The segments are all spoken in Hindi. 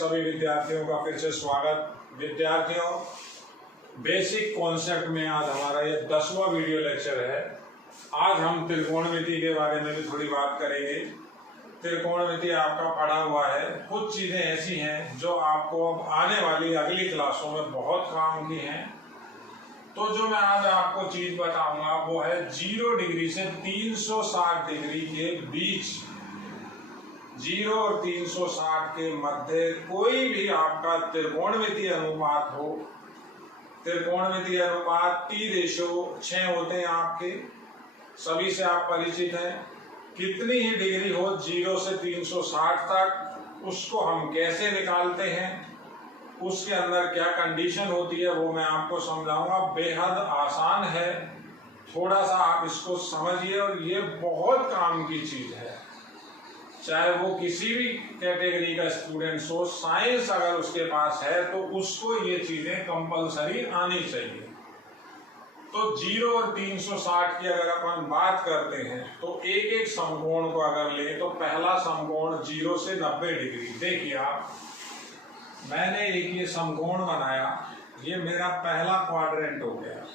सभी विद्यार्थियों का फिर से स्वागत। विद्यार्थियों, बेसिक कॉन्सेप्ट में आज हमारा ये 10वां वीडियो लेक्चर है। आज हम त्रिकोणमिति के बारे में भी थोड़ी बात करेंगे। त्रिकोणमिति आपका पढ़ा हुआ है, कुछ चीजें ऐसी हैं जो आपको अब आने वाली अगली क्लासों में बहुत काम की हैं। तो जो मैं आज आपको चीज बताऊंगा वो है 0 डिग्री से 360 डिग्री के बीच, 0 और 360 के मध्य कोई भी आपका त्रिकोणमितीय अनुपात हो। त्रिकोणमितीय अनुपात T/6 होते हैं आपके, सभी से आप परिचित हैं। कितनी ही डिग्री हो 0 से 360 तक, उसको हम कैसे निकालते हैं, उसके अंदर क्या कंडीशन होती है वो मैं आपको समझाऊंगा। बेहद आसान है, थोड़ा सा आप इसको समझिए और ये बहुत काम की चीज है। चाहे वो किसी भी कैटेगरी का स्टूडेंट हो, साइंस अगर उसके पास है तो उसको ये चीजें कंपलसरी आनी चाहिए। तो 0 और 360 की अगर अपन बात करते हैं तो एक एक समकोण को अगर ले तो पहला समकोण 0 से 90 डिग्री। देखिए आप, मैंने एक ये समकोण बनाया, ये मेरा पहला क्वाड्रेंट हो गया।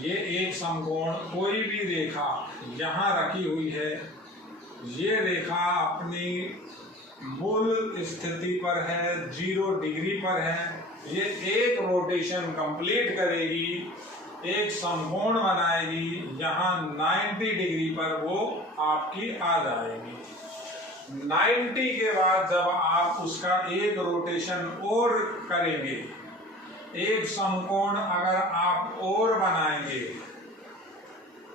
ये एक समकोण, कोई भी रेखा यहाँ रखी हुई है, ये रेखा अपनी मूल स्थिति पर है, 0 डिग्री पर है। ये एक रोटेशन कंप्लीट करेगी, एक समकोण बनाएगी, यहाँ 90 डिग्री पर वो आपकी आ जाएगी। 90 के बाद जब आप उसका एक रोटेशन और करेंगे, एक समकोण अगर आप और बनाएंगे,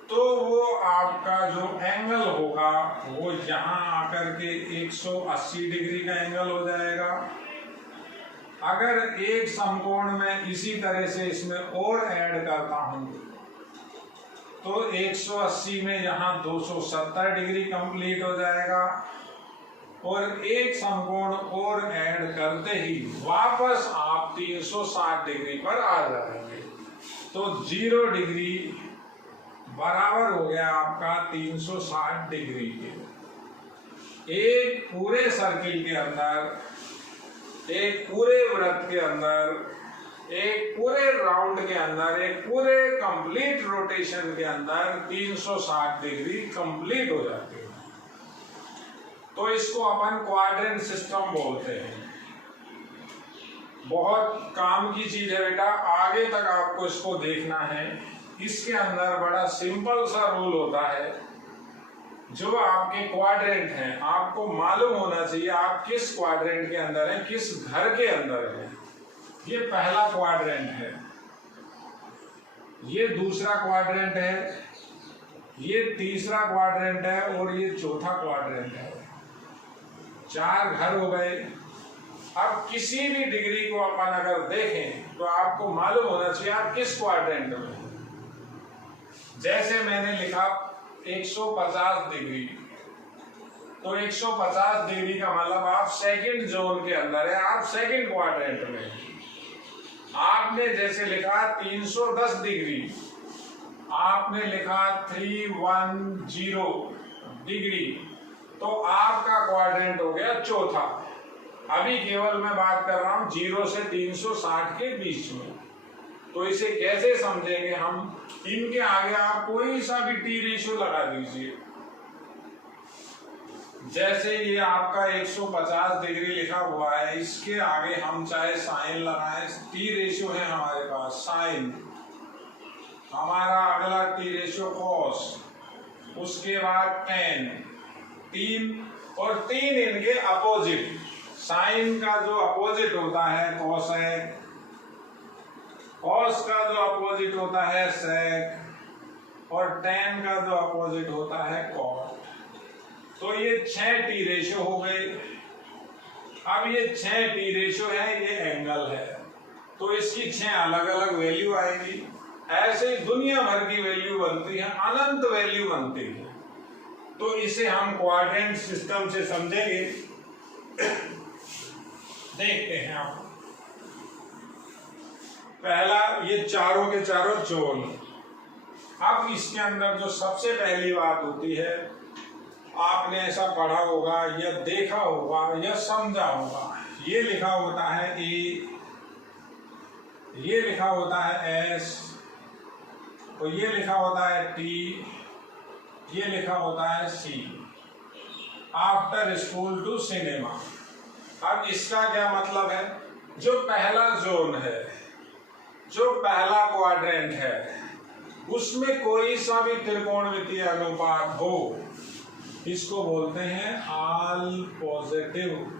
तो वो आपका जो एंगल होगा वो यहाँ आकर के 180 डिग्री का एंगल हो जाएगा। अगर एक समकोण में इसी तरह से इसमें और ऐड करता हूं तो 180 में यहाँ 270 डिग्री कंप्लीट हो जाएगा, और एक समकोण और ऐड करते ही वापस आप 360 डिग्री पर आ जाएंगे। तो 0 डिग्री बराबर हो गया आपका 360 डिग्री के। एक पूरे सर्किल के अंदर, एक पूरे वृत्त के अंदर, एक पूरे राउंड के अंदर, एक पूरे कंप्लीट रोटेशन के अंदर 360 डिग्री कंप्लीट हो जाती है। तो इसको अपन क्वाड्रेंट सिस्टम बोलते हैं। बहुत काम की चीज है बेटा, आगे तक आपको इसको देखना है। इसके अंदर बड़ा सिंपल सा रूल होता है। जो आपके क्वाड्रेंट हैं, आपको मालूम होना चाहिए आप किस क्वाड्रेंट के अंदर हैं, किस घर के अंदर हैं। ये पहला क्वाड्रेंट है, ये दूसरा क्वाड्रेंट है, ये तीसरा क्वाड्रेंट है और ये चौथा क्वाड्रेंट है। 4 घर हो गए। अब किसी भी डिग्री को अपन अगर देखें तो आपको मालूम होना चाहिए आप किस क्वाड्रेंट में। जैसे मैंने लिखा 150 डिग्री, तो 150 डिग्री का मतलब आप सेकंड जोन के अंदर है, आप सेकंड क्वाड्रेंट में। आपने जैसे लिखा 310 डिग्री, आपने लिखा 310 डिग्री, तो आपका क्वाड्रेंट हो गया चौथा। अभी केवल मैं बात कर रहा हूं 0 से 360 के बीच में। तो इसे कैसे समझेंगे हम, इनके आगे आप कोई सा भी T/रेशियो लगा दीजिए। जैसे ये आपका 150 डिग्री लिखा हुआ है, इसके आगे हम चाहे साइन लगाएं, T/रेशियो है हमारे पास साइन। हमारा अगला T/रेशियो कॉस, उसके बाद tan, 3 और 3 इनके अपोजिट। साइन का जो अपोजिट होता है कॉस है, कॉस का जो अपोजिट होता है सेक, और tan का जो अपोजिट होता है कॉट। तो ये 6 T/रेशियो हो गए। अब ये 6 T/रेशियो है, ये एंगल है, तो इसकी 6 अलग अलग वैल्यू आएगी। ऐसे ही दुनिया भर की वैल्यू बनती है, अनंत वैल्यू बनती है। तो इसे हम क्वाड्रेंट सिस्टम से समझेंगे। देखते हैं आप, पहला ये चारों के चारों जोन। अब इसके अंदर जो सबसे पहली बात होती है, आपने ऐसा पढ़ा होगा या देखा होगा या समझा होगा, ये लिखा होता है ए, ये लिखा होता है एस, और ये लिखा होता है टी, ये लिखा होता है C. After school to cinema. अब इसका क्या मतलब है? जो पहला जोन है, जो पहला क्वाड्रेंट है, उसमें कोई सा भी त्रिकोणमितीय अनुपात हो, इसको बोलते हैं ऑल पॉजिटिव,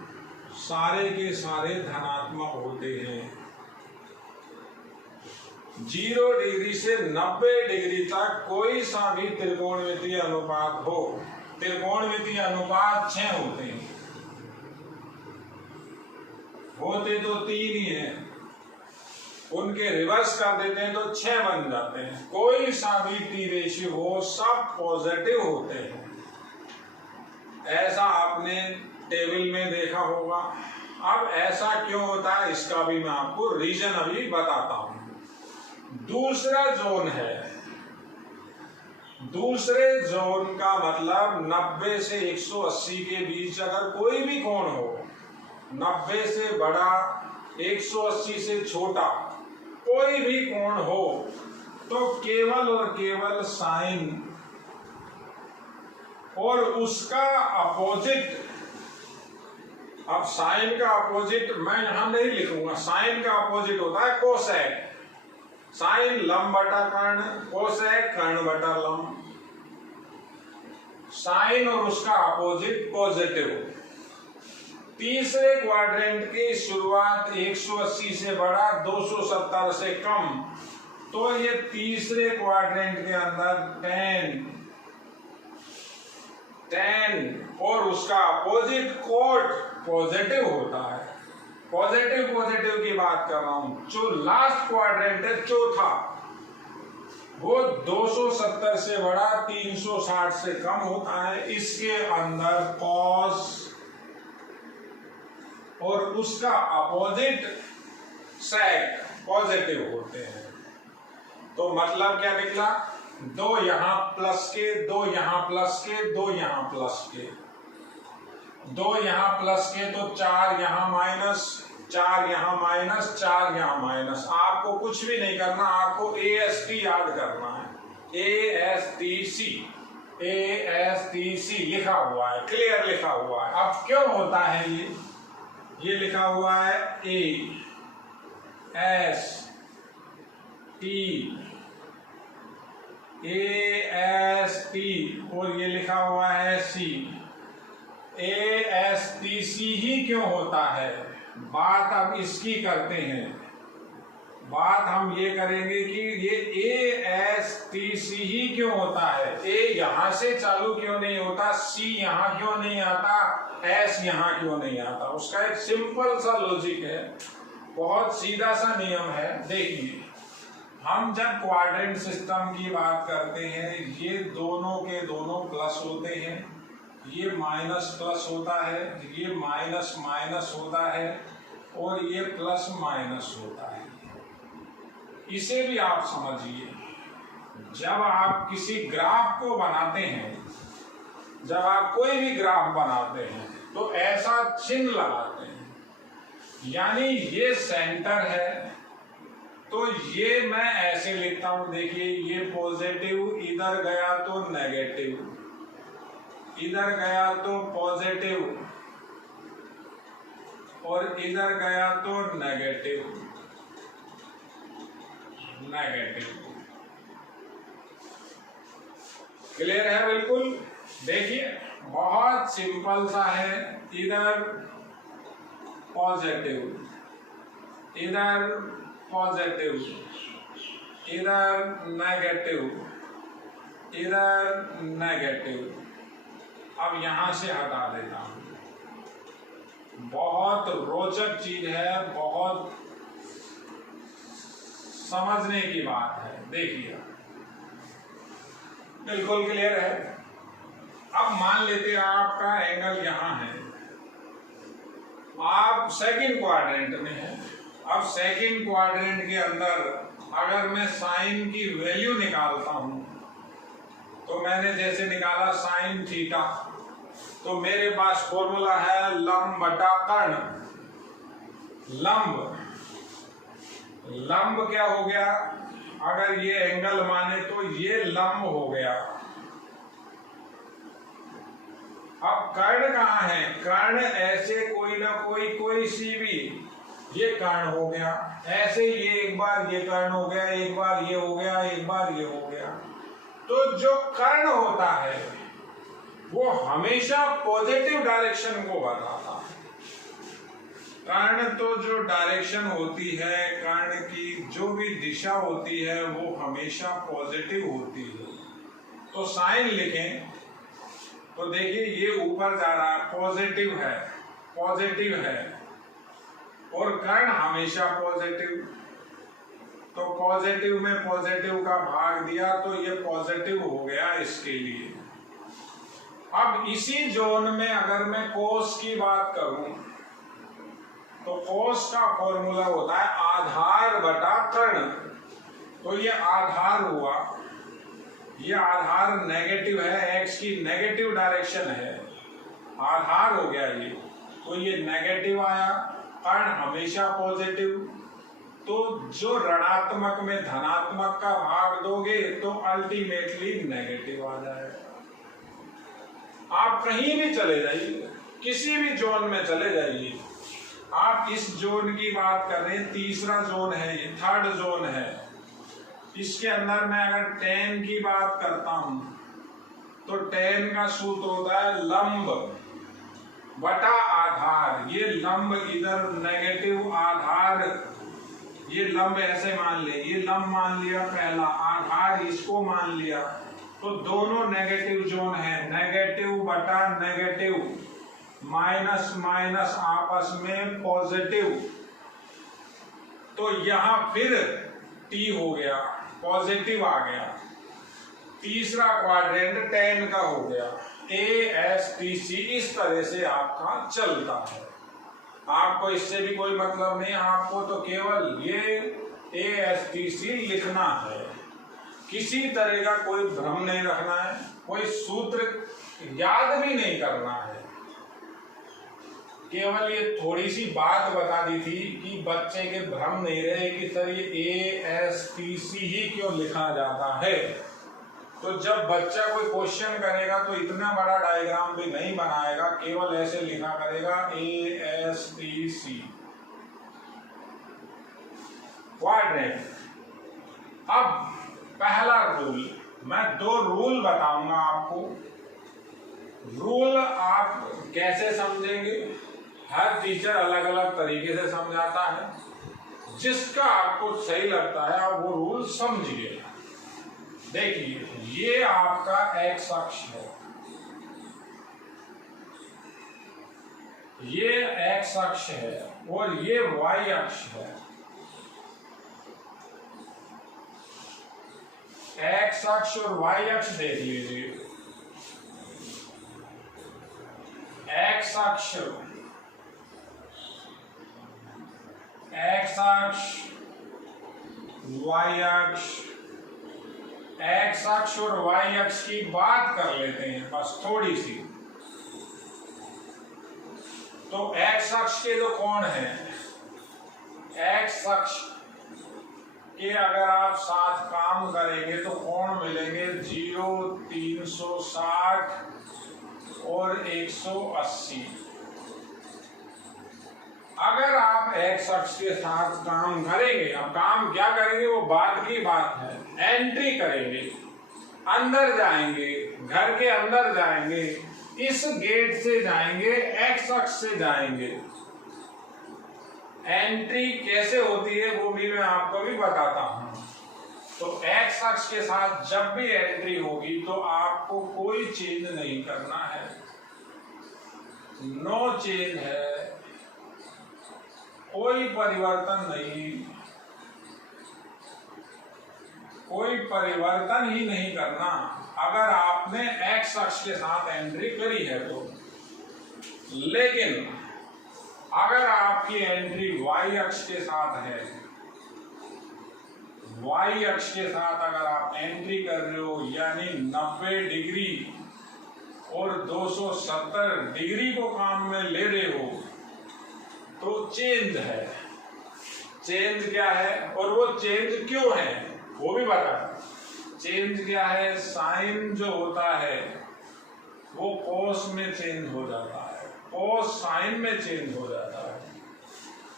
सारे के सारे धनात्मक होते हैं। 0 डिग्री से 90 डिग्री तक कोई सा भी त्रिकोणमितीय अनुपात हो, त्रिकोणमितीय अनुपात 6 होते हैं, होते तो 3 ही हैं, उनके रिवर्स कर देते हैं तो 6 बन जाते हैं। कोई सा भी टी रेशियो हो, सब पॉजिटिव होते हैं। ऐसा आपने टेबल में देखा होगा। अब ऐसा क्यों होता है, इसका भी मैं आपको रीजन अभी बताता हूं। दूसरा जोन है, दूसरे जोन का मतलब 90 से 180 के बीच अगर कोई भी कोण हो, 90 से बड़ा, 180 से छोटा कोई भी कोण हो, तो केवल और केवल साइन और उसका अपोजिट। अब साइन का अपोजिट मैं यहां नहीं लिखूंगा, साइन का अपोजिट होता है कोसेक। साइन लंब बटा कर्ण, कोसेक कर्ण बटा लंब। साइन और उसका अपोजिट पॉजिटिव। तीसरे क्वाड्रेंट की शुरुआत 180 से बड़ा, 270 से कम, तो ये तीसरे क्वाड्रेंट के अंदर tan और उसका अपोजिट कोट पॉजिटिव होता है। पॉजिटिव की बात कर रहा हूं। जो लास्ट क्वाड्रेंट है, चौथा, वो 270 से बड़ा, 360 से कम होता है। इसके अंदर कॉस और उसका अपोजिट सेक पॉजिटिव होते हैं। तो मतलब क्या निकला? 2 यहां प्लस के, 2 यहां प्लस के, 2 यहां प्लस के, 2 यहां प्लस के, तो 4 यहां माइनस, 4 यहां माइनस, 4 यहां माइनस। आपको कुछ भी नहीं करना, आपको AST याद करना है। ASTC लिखा हुआ है, क्लियर लिखा हुआ है। अब क्यों होता है ये लिखा हुआ है AST और ये लिखा हुआ है C। ASTC ही क्यों होता है? बात अब इसकी करते हैं। बात हम ये करेंगे कि ये ASTC ही क्यों होता है। A यहां से चालू क्यों नहीं होता, C यहां क्यों नहीं आता, S यहां क्यों नहीं आता? उसका एक सिंपल सा लॉजिक है, बहुत सीधा सा नियम है। देखिए, हम जब क्वाड्रेंट सिस्टम की बात करते हैं, ये दोनों के दोनों प्लस होते हैं, ये माइनस प्लस होता है, ये माइनस माइनस होता है, और ये प्लस माइनस होता है। इसे भी आप समझिए। जब आप किसी ग्राफ को बनाते हैं, जब आप कोई भी ग्राफ बनाते हैं, तो ऐसा चिन्ह लगाते हैं, यानी ये सेंटर है, तो ये मैं ऐसे लिखता हूं। देखिए, ये पॉजिटिव, इधर गया तो नेगेटिव, इधर गया तो पॉजिटिव, और इधर गया तो नेगेटिव। क्लियर है? बिल्कुल। देखिए, बहुत सिंपल सा है। इधर पॉजिटिव, इधर पॉजिटिव, इधर नेगेटिव, इधर नेगेटिव। अब यहां से हटा देता हूं। बहुत रोचक चीज है, बहुत समझने की बात है। देखिए, बिल्कुल क्लियर है। अब मान लेते हैं आपका एंगल यहां है, आप सेकंड क्वाड्रेंट में हैं। अब सेकंड क्वाड्रेंट के अंदर अगर मैं साइन की वैल्यू निकालता हूं, तो मैंने जैसे निकाला साइन थीटा, तो मेरे पास फॉर्मूला है लंब बटा कर्ण। लंब, लंब क्या हो गया, अगर ये एंगल माने तो ये लंब हो गया। अब कर्ण कहाँ है, कर्ण ऐसे कोई ना कोई सी भी, ये कर्ण हो गया, ऐसे ये एक बार ये कर्ण हो गया, एक बार ये हो गया, एक बार ये हो गया। तो जो कर्ण होता है वो हमेशा पॉजिटिव डायरेक्शन को बताता है। कर्ण तो जो डायरेक्शन होती है, कर्ण की जो भी दिशा होती है वो हमेशा पॉजिटिव होती है। तो साइन लिखें तो देखिए ये ऊपर जा रहा है, पॉजिटिव है, पॉजिटिव है, और कर्ण हमेशा पॉजिटिव। तो पॉजिटिव में पॉजिटिव का भाग दिया तो ये पॉजिटिव हो गया इसके लिए। अब इसी जोन में अगर मैं कोस की बात करूं तो कोस का फॉर्मूला होता है आधार बटा कर्ण। तो ये आधार हुआ, ये आधार नेगेटिव है, एक्स की नेगेटिव डायरेक्शन है, आधार हो गया ये, तो ये नेगेटिव आया, कर्ण हमेशा पॉजिटिव। तो जो ऋणात्मक में धनात्मक का भाग दोगे तो अल्टीमेटली नेगेटिव आ जाएगा। आप कहीं भी चले जाइए, किसी भी जोन में चले जाइए, आप इस जोन की बात कर रहे हैं, तीसरा जोन है ये, थर्ड जोन है, इसके अंदर मैं अगर tan की बात करता हूं तो tan का सूत्र होता है लंब बटा आधार। ये लंब इधर नेगेटिव, आधार ये लंब ऐसे मान ले, ये लंब मान लिया पहला, आधार इसको मान लिया, तो दोनों नेगेटिव जोन है, नेगेटिव बटा नेगेटिव, माइनस माइनस आपस में पॉजिटिव। तो यहां फिर T हो गया, पॉजिटिव आ गया, तीसरा क्वाड्रेंट tan का हो गया, ASTC इस तरह से आपका चलता है। आपको इससे भी कोई मतलब नहीं, आपको तो केवल ये ASTC लिखना है, किसी तरह का कोई भ्रम नहीं रखना है, कोई सूत्र याद भी नहीं करना है। केवल ये थोड़ी सी बात बता दी थी कि बच्चे के भ्रम नहीं रहे कि सर ये ASTC ही क्यों लिखा जाता है। तो जब बच्चा कोई क्वेश्चन करेगा तो इतना बड़ा डायग्राम भी नहीं बनाएगा, केवल ऐसे लिखा करेगा ASTC क्वाड्रेंट। अब पहला रूल, मैं दो रूल बताऊंगा आपको। रूल आप कैसे समझेंगे, हर टीचर अलग अलग तरीके से समझाता है, जिसका आपको सही लगता है आप वो रूल समझिए। देखिए ये आपका एक्स अक्ष है, ये एक्स अक्ष है और ये वाई अक्ष है। एक्स अक्ष और वाई अक्ष देख लीजिए। एक्स अक्ष, एक्स अक्ष, वाई अक्ष, एक्स अक्ष और वाई अक्ष की बात कर लेते हैं बस थोड़ी सी। तो एक्स अक्ष के जो कोण हैं, एक्स अक्ष के अगर आप साथ काम करेंगे तो कोण मिलेंगे 0, 360 और 180। अगर आप एक्स अक्ष के साथ काम करेंगे, अब काम क्या करेंगे वो बाद की बात है, एंट्री करेंगे, अंदर जाएंगे, घर के अंदर जाएंगे, इस गेट से जाएंगे, एक्स अक्ष से जाएंगे। एंट्री कैसे होती है वो भी मैं आपको भी बताता हूं। तो एक्स अक्ष के साथ जब भी एंट्री होगी तो आपको कोई चेंज नहीं करना है, नो चेंज है, कोई परिवर्तन नहीं, कोई परिवर्तन ही नहीं करना अगर आपने एक्स अक्ष के साथ एंट्री करी है तो। लेकिन अगर आपकी एंट्री वाई अक्ष के साथ है, वाई अक्ष के साथ अगर आप एंट्री कर रहे हो यानी 90 डिग्री और 270 डिग्री को काम में ले रहे हो, तो चेंज है। चेंज क्या है और वो चेंज क्यों है वो भी बता। चेंज क्या है, साइन जो होता है वो कोस में चेंज हो जाता है, कोस साइन में चेंज हो जाता है।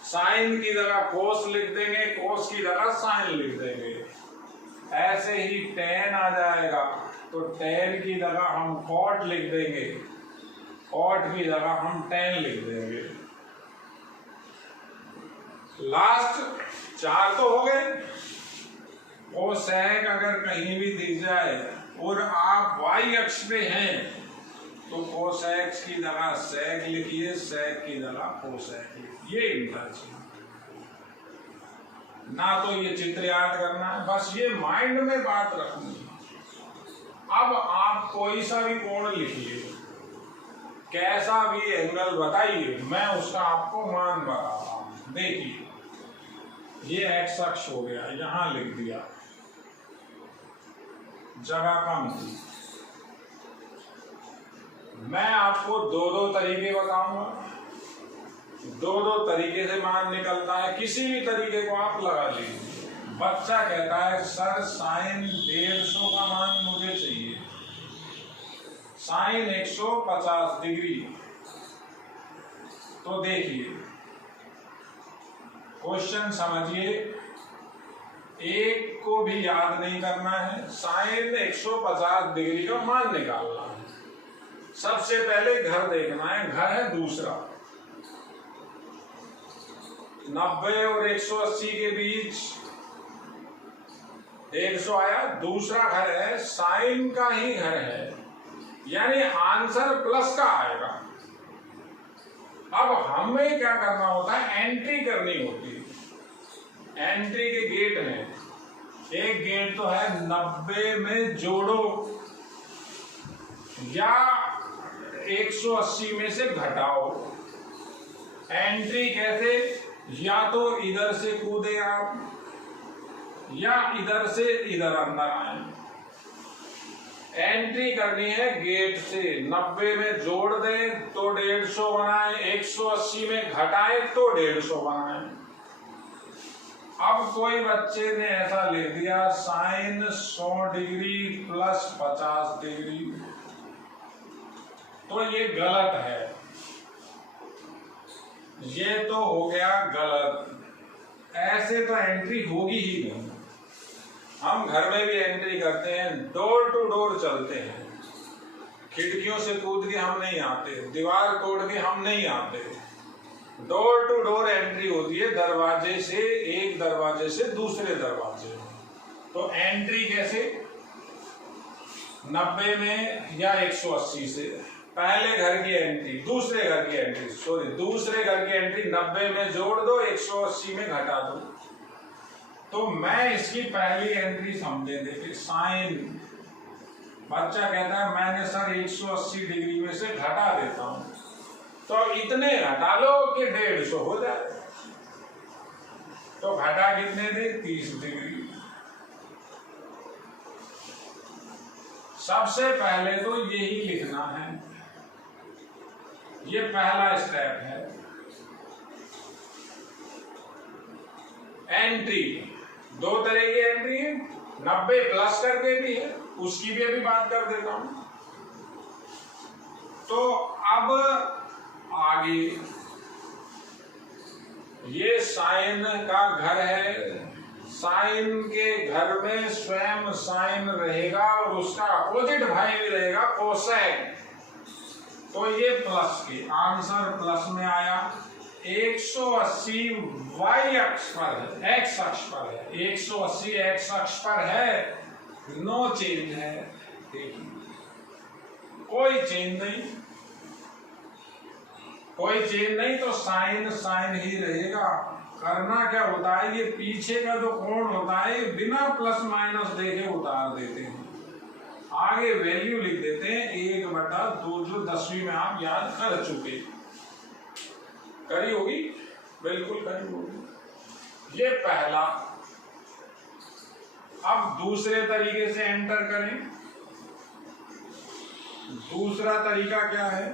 साइन की जगह कोस लिख देंगे, कोस की जगह साइन लिख देंगे। ऐसे ही टेन आ जाएगा तो टेन की जगह हम कॉट लिख देंगे, कॉट की जगह हम टेन लिख देंगे। लास्ट 4 तो हो गए। कोसेक अगर कहीं भी दिख जाए और आप वाई अक्ष पे हैं तो कोसेक्स की जगह सेक लिखिए, सेक की जगह कोसेक लिखिए। ये इंटरचेंज, ना तो ये चित्र याद करना है, बस ये माइंड में बात रखनी है। अब आप कोई सा भी कोण लिखिए, कैसा भी एंगल बताइए, मैं उसका आपको मान बताता हूं। देखिए ये एक्स अक्ष हो गया, यहां लिख दिया, जगह कम थी। मैं आपको 2 तरीके बताऊंगा, 2 तरीके से मान निकलता है। किसी भी तरीके को आप लगा लीजिए। बच्चा कहता है सर साइन 150 का मान मुझे चाहिए, साइन 150 डिग्री। तो देखिए क्वेश्चन समझिए, एक को भी याद नहीं करना है, साइन 150 डिग्री का मान निकालना है। सबसे पहले घर देखना है, घर है दूसरा, 90 और 180 के बीच 100 आया। दूसरा घर है साइन का ही घर है, यानी आंसर प्लस का आएगा। अब हमें क्या करना होता है, एंट्री करनी होती है। एंट्री के गेट हैं, एक गेट तो है 90 में जोड़ो या 180 में से घटाओ। एंट्री कैसे, या तो इधर से कूदे आप या इधर से इधर अंदर आए। एंट्री करनी है गेट से, 90 में जोड़ दें तो 150 बनाए, 180 में घटाए तो 150 बनाए। अब कोई बच्चे ने ऐसा लिख दिया साइन 100 डिग्री प्लस 50 डिग्री, तो ये गलत है, ये तो हो गया गलत। ऐसे तो एंट्री होगी ही नहीं। हम घर में भी एंट्री करते हैं, डोर टू डोर चलते हैं, खिड़कियों से कूद के हम नहीं आते, दीवार तोड़ के हम नहीं आते। डोर टू डोर एंट्री होती है, दरवाजे से, एक दरवाजे से दूसरे दरवाजे। तो एंट्री कैसे, 90 में या 180 से। पहले घर की एंट्री, दूसरे घर की एंट्री, सॉरी दूसरे घर की एंट्री 90 में जोड़ दो, 180 में घटा दो। तो मैं इसकी पहली एंट्री समझे, देखिए साइन। बच्चा कहता है मैंने सर 180 डिग्री में से घटा देता हूं, तो इतने घटा लो कि 150 हो जाए। तो घटा कितने दे, 30 डिग्री। सबसे पहले तो यही लिखना है, ये पहला स्टेप है। एंट्री 2 तरह की एंट्री है, 90 प्लस करके भी है, उसकी भी अभी बात कर देता हूं। तो अब आगे ये साइन का घर है, साइन के घर में स्वयं साइन रहेगा और उसका अपोजिट भाई भी रहेगा कोसेक। तो ये प्लस के, आंसर प्लस में आया। 180 वाई अक्ष पर है, एक्स अक्ष पर है, 180 एक्स अक्ष पर है, नो चेंज है। कोई चेंज नहीं, कोई चेंज नहीं, तो साइन साइन ही रहेगा। करना क्या होता है, ये पीछे का जो कोण होता है बिना प्लस माइनस देखे उतार देते हैं, आगे वैल्यू लिख देते हैं 1/2, जो 10वीं में आप याद कर चुके, करी होगी, बिल्कुल करी होगी। ये पहला। अब दूसरे तरीके से एंटर करें। दूसरा तरीका क्या है,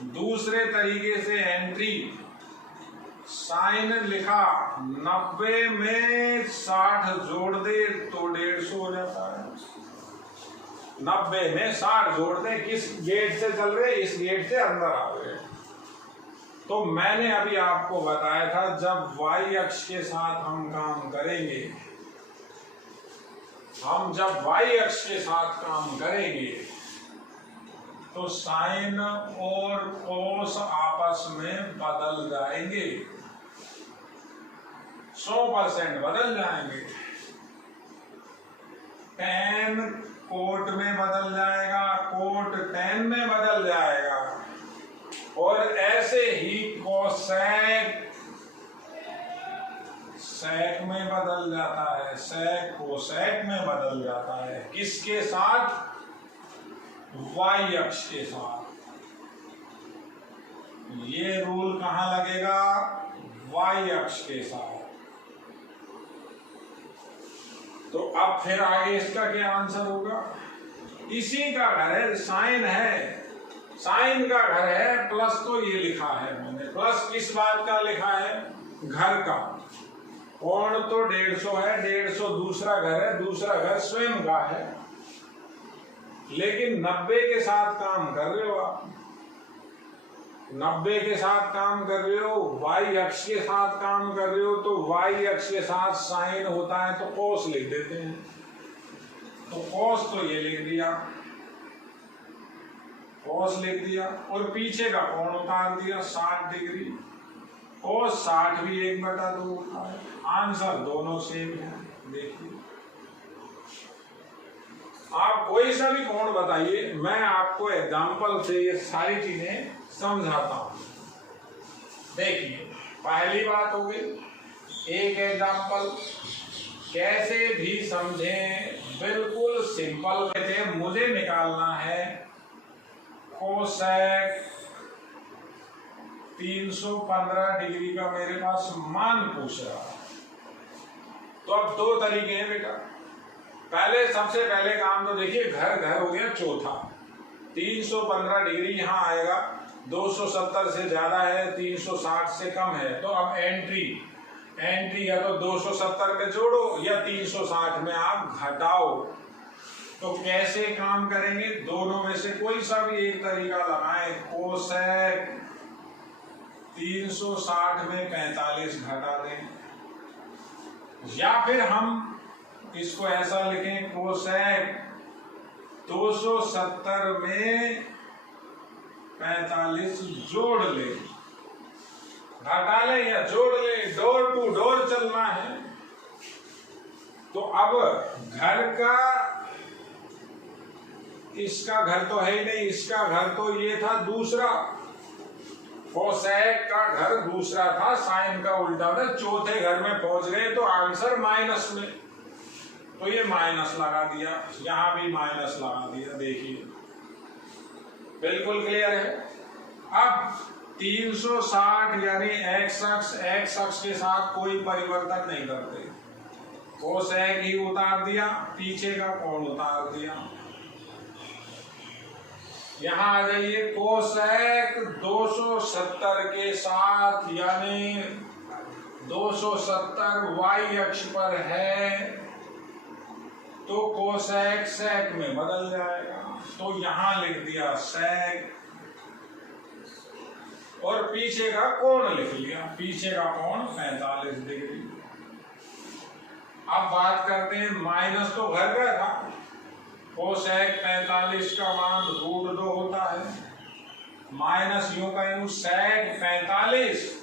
दूसरे तरीके से एंट्री, साइन लिखा 90 में 60 जोड़ दे तो 150 हो जाता है। 90 में 60 जोड़ दे, किस गेट से चल रहे, इस गेट से अंदर आ गए। तो मैंने अभी आपको बताया था जब y अक्ष के साथ हम काम करेंगे, हम जब y अक्ष के साथ काम करेंगे तो साइन और कोस आपस में बदल जाएंगे, 100% बदल जाएंगे। tan कोट में बदल जाएगा, कोट tan में बदल जाएगा, और ऐसे ही कोसेक सेक में बदल जाता है, सेक कोसेक में बदल जाता है। किसके साथ? y अक्ष के साथ। ये रूल कहां लगेगा? y अक्ष के साथ। तो अब फिर आगे इसका क्या आंसर होगा? इसी का घर है, साइन है, साइन का घर है, प्लस तो ये लिखा है मैंने, प्लस किस बात का लिखा है? घर का। कोण तो 150 है, 150 दूसरा घर है, दूसरा घर स्वयं का है, लेकिन 90 के साथ काम कर रहे हो आप, 90 के साथ काम कर रहे हो, y अक्ष के साथ काम कर रहे हो, तो y अक्ष के साथ साइन होता है तो कोस लिख देते हैं। तो कोस तो ये लिख दिया, कोस लिख दिया, और पीछे का कोण उतार दिया 60 डिग्री। कोस 60 भी 1/2 होता है। आंसर दोनों सेम है। देखिए, आप कोई सा भी कोण बताइए, मैं आपको एग्जांपल से ये सारी चीजें समझाता हूं। देखिए, पहली बात हो गई, एक एग्जांपल कैसे भी समझें, बिल्कुल सिंपल। कहते हैं मुझे निकालना है कोसेक 315 डिग्री का, मेरे पास मान पूछ रहा है। तो अब दो तरीके हैं बेटा। पहले, सबसे पहले काम तो देखिए, घर घर हो गया चौथा। 315 डिग्री यहाँ आएगा, 270 से ज्यादा है, 360 से कम है। तो अब एंट्री या तो 270 में जोड़ो या 360 में आप घटाओ। तो कैसे काम करेंगे? दोनों में से कोई सा भी एक तरीका लगाएं। कोसेक 360 में 45 घटा दें, या फिर हम इसको ऐसा लिखें, कोसेक 270 में 45 जोड़ ले, घटा ले या जोड़ ले, डोर टू डोर चलना है। तो अब घर का, इसका घर तो है ही नहीं, इसका घर तो ये था दूसरा, कोसेक का घर दूसरा था, साइन का उल्टा था, चौथे घर में पहुंच गए तो आंसर माइनस में। तो ये माइनस लगा दिया, यहां भी माइनस लगा दिया। देखिए, बिल्कुल क्लियर है। अब 360 यानी एक्स अक्ष के साथ कोई परिवर्तन नहीं करते, कोसेक ही उतार दिया, पीछे का कोण उतार दिया। यहां आ जाइए, कोसेक 270 के साथ यानी 270 y अक्ष पर है, तो कोसेक सेक में बदल जाएगा। तो यहां लिख दिया सेक, और पीछे का कोण लिख लिया, पीछे का कोण 45 डिग्री। अब बात करते हैं, माइनस तो घर का था, कोसेक 45 का मान √2 होता है, माइनस यूं का यूं, सेक 45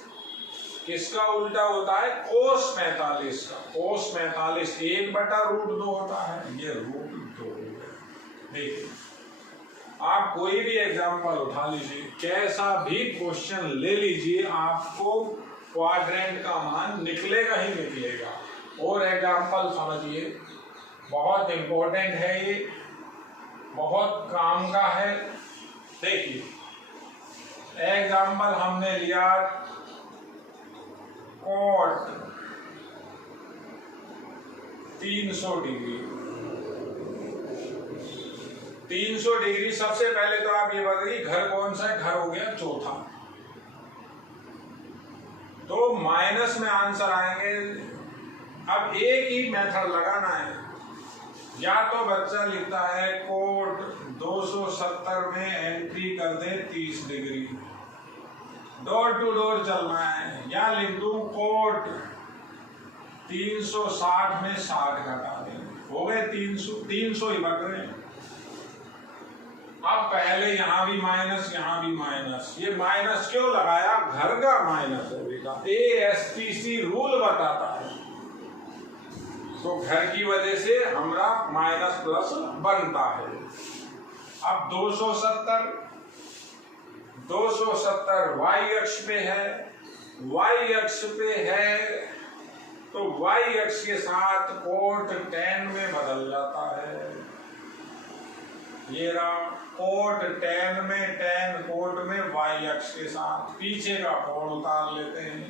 किसका उल्टा होता है? कोस 45 का। कोस 45 1/√2 होता है, ये √2। देखिए, आप कोई भी एग्जांपल उठा लीजिए, कैसा भी क्वेश्चन ले लीजिए, आपको क्वाड्रेंट का मान निकलेगा ही निकलेगा। और एग्जांपल समझिए, बहुत इंपॉर्टेंट है ये, बहुत काम का है। देखिए, एग्जांपल हमने लिया कोट 300 डिग्री, 300 डिग्री। सबसे पहले तो आप ये बताइए घर कौन सा है? घर हो गया चौथा। तो माइनस में आंसर आएंगे। अब एक ही मेथड लगाना है। या तो बच्चा लिखता है कोट 270 में एंट्री कर दे 30 डिग्री, डोर टू डोर चलना है, या लिख दूं कोट 360 में 60 घटा दें, हो गए 300 ही बन रहे हैं। अब पहले यहां भी माइनस, यहां भी माइनस। ये माइनस क्यों लगाया? घर का माइनस है बेटा, ASTC रूल बताता है। तो घर की वजह से हमारा माइनस प्लस बनता है। अब 270 y अक्ष पे है, y अक्ष पे है तो y अक्ष के साथ कोट tan में बदल जाता है। ये रहा कोट tan में, tan कोट में y अक्ष के साथ। पीछे का कोण उतार लेते हैं।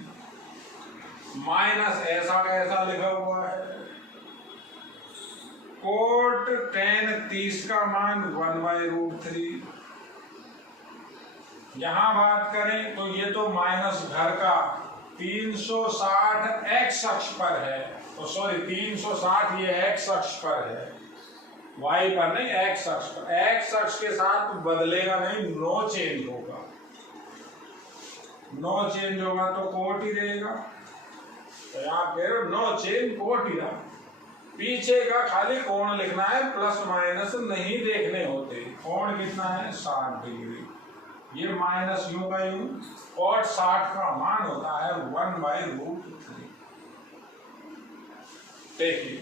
माइनस ऐसा का ऐसा लिखा हुआ है। कोट tan 30 का मान 1/√3। यहां बात करें तो ये तो माइनस घर का 360 x अक्ष पर है, तो सॉरी 360 ये x अक्ष पर है, y पर नहीं, x अक्ष पर। x अक्ष के साथ बदलेगा नहीं, नो चेंज होगा। नो चेंज होगा तो कोट ही रहेगा। तो यहां कह रहे नो चेंज, कोट ही रहा। पीछे का खाली कोण लिखना है, प्लस माइनस नहीं देखने होते। कोण कितना है? 60 डिग्री। ये माइनस यूं का यूं, और 60 का मान होता है 1/√3। देखिए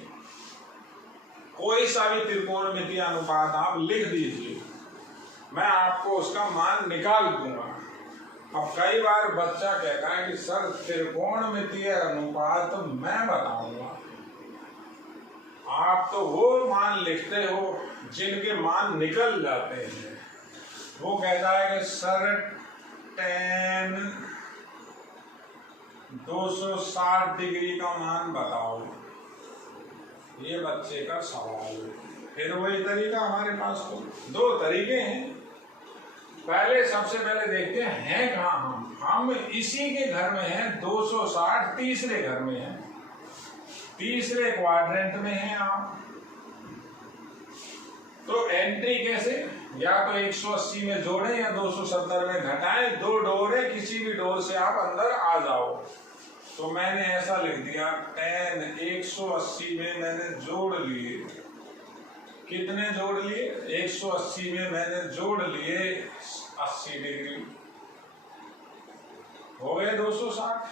कोई सा भी त्रिकोणमितीय अनुपात आप लिख दीजिए, मैं आपको उसका मान निकाल दूंगा। अब कई बार बच्चा कहता है कि सर त्रिकोणमितीय अनुपात मैं बताऊंगा। आप तो वो मान लिखते हो जिनके मान निकल जाते हैं। वो कहता है कि सर tan 260 डिग्री का मान बताओ। ये बच्चे का सवाल है। फिर वही तरीका हमारे पास तो 2 तरीके हैं। पहले सबसे पहले देखते हैं कहाँ हम इसी के घर में हैं। 260 तीसरे घर में है, तीसरे क्वाड्रेंट में है आप। तो एंट्री कैसे? या तो 180 में जोड़ें या 270 में घटाएं। 2 डोर है, किसी भी डोर से आप अंदर आ जाओ। तो मैंने ऐसा लिख दिया tan 180 में मैंने जोड़ लिए। कितने जोड़ लिए? 180 में मैंने जोड़ लिए 80 डिग्री, हो गए 260।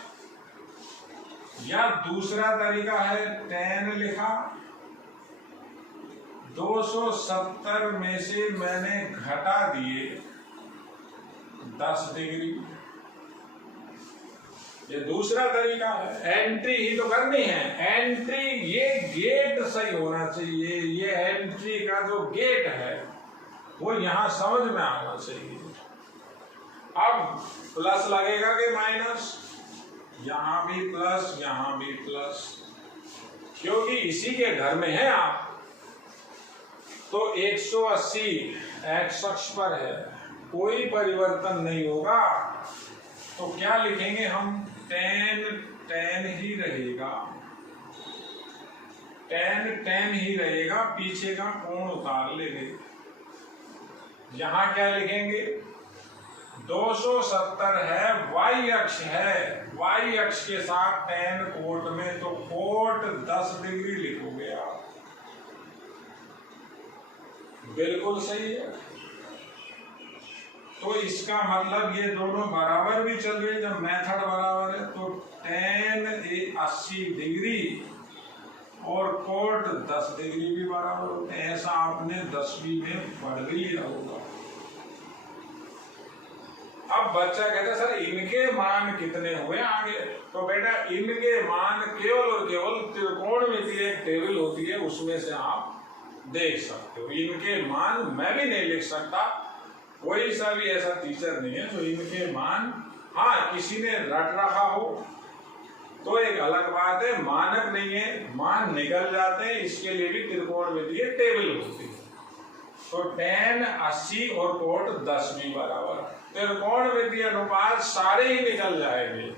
या दूसरा तरीका है tan लिखा, 270 में से मैंने घटा दिए 10 डिग्री। ये दूसरा तरीका है। एंट्री ही तो करनी है। एंट्री, ये गेट सही होना चाहिए। ये एंट्री का जो गेट है वो यहां समझ में आना चाहिए। अब प्लस लगेगा कि माइनस? यहां भी प्लस, यहां भी प्लस, क्योंकि इसी के घर में है आप। तो 180 x अक्ष पर है, कोई परिवर्तन नहीं होगा। तो क्या लिखेंगे हम? tan ही रहेगा, tan ही रहेगा। पीछे का कोण उतार लेंगे। यहां क्या लिखेंगे? 270 है, y अक्ष है, y अक्ष के साथ tan कोट में, तो कोट 10 डिग्री लिखोगे आप। बिल्कुल सही है। तो इसका मतलब ये दोनों बराबर भी चल रहे। जब मेथड बराबर है तो tan 80 डिग्री और कोट 10 डिग्री भी बराबर होते हैं। ऐसा आपने 10वीं में पढ़ भी लिया होगा। अब बच्चा कहता है सर इनके मान कितने हुए आगे? तो बेटा इनके मान केवल और केवल त्रिकोणमितीय एक टेबल होती है, उसमें से आप देख सकते हो। इनके मान मैं भी नहीं लिख सकता, कोई सा भी ऐसा टीचर नहीं है जो इनके मान, हाँ किसी ने रट रखा हो तो एक अलग बात है। मानक नहीं है, मान निकल जाते हैं, इसके लिए भी त्रिकोणमितीय टेबल होती है। तो tan 80 और कोट 10 भी बराबर। त्रिकोणमितीय अनुपात सारे ही निकल जाएंगे।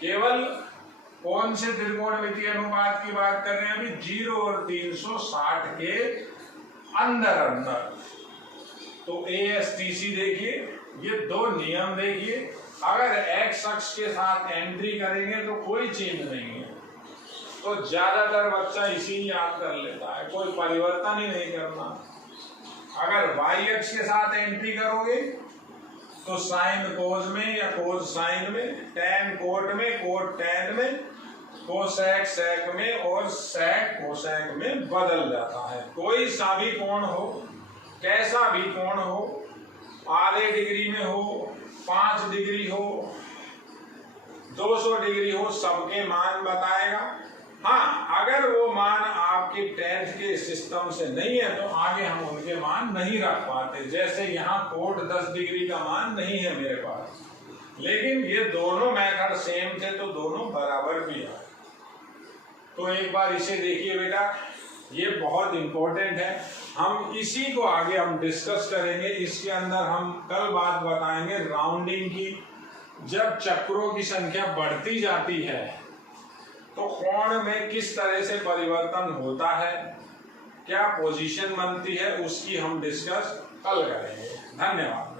केवल कौन से त्रिकोणमितीय अनुपात की बात कर रहे हैं अभी? 0 और 360 के अंदर अंदर। तो ASTC देखिए, ये दो नियम देखिए। अगर x अक्ष के साथ एंट्री करेंगे तो कोई चेंज नहीं है, तो ज्यादातर बच्चा इसी याद कर लेता है, कोई परिवर्तन ही नहीं करना। अगर y अक्ष के साथ एंट्री करोगे तो साइन कोस में या कोस साइन में, टैन कोट में, कोट टैन में, कोसेक सेक में और सेक कोसेक में बदल जाता है। कोई सा भी कोण हो, कैसा भी कोण हो, आधे डिग्री में हो, 5 डिग्री हो, 200 डिग्री हो, सबके मान बताएगा। हाँ, अगर वो मान आपके 10th के सिस्टम से नहीं है तो आगे हम उनके मान नहीं रख पाते। जैसे यहाँ कोट 10 डिग्री का मान नहीं है मेरे पास, लेकिन ये दोनों मेथड सेम थे तो दोनों बराबर भी आए। तो एक बार इसे देखिए बेटा, ये बहुत इंपॉर्टेंट है। हम इसी को आगे हम डिस्कस करेंगे। इसके अंदर हम कल बात बताएंगे राउंडिंग की। जब चक्रों की संख्या बढ़ती जाती है तो कोण में किस तरह से परिवर्तन होता है, क्या पोजीशन बनती है, उसकी हम डिस्कस कल करेंगे। धन्यवाद।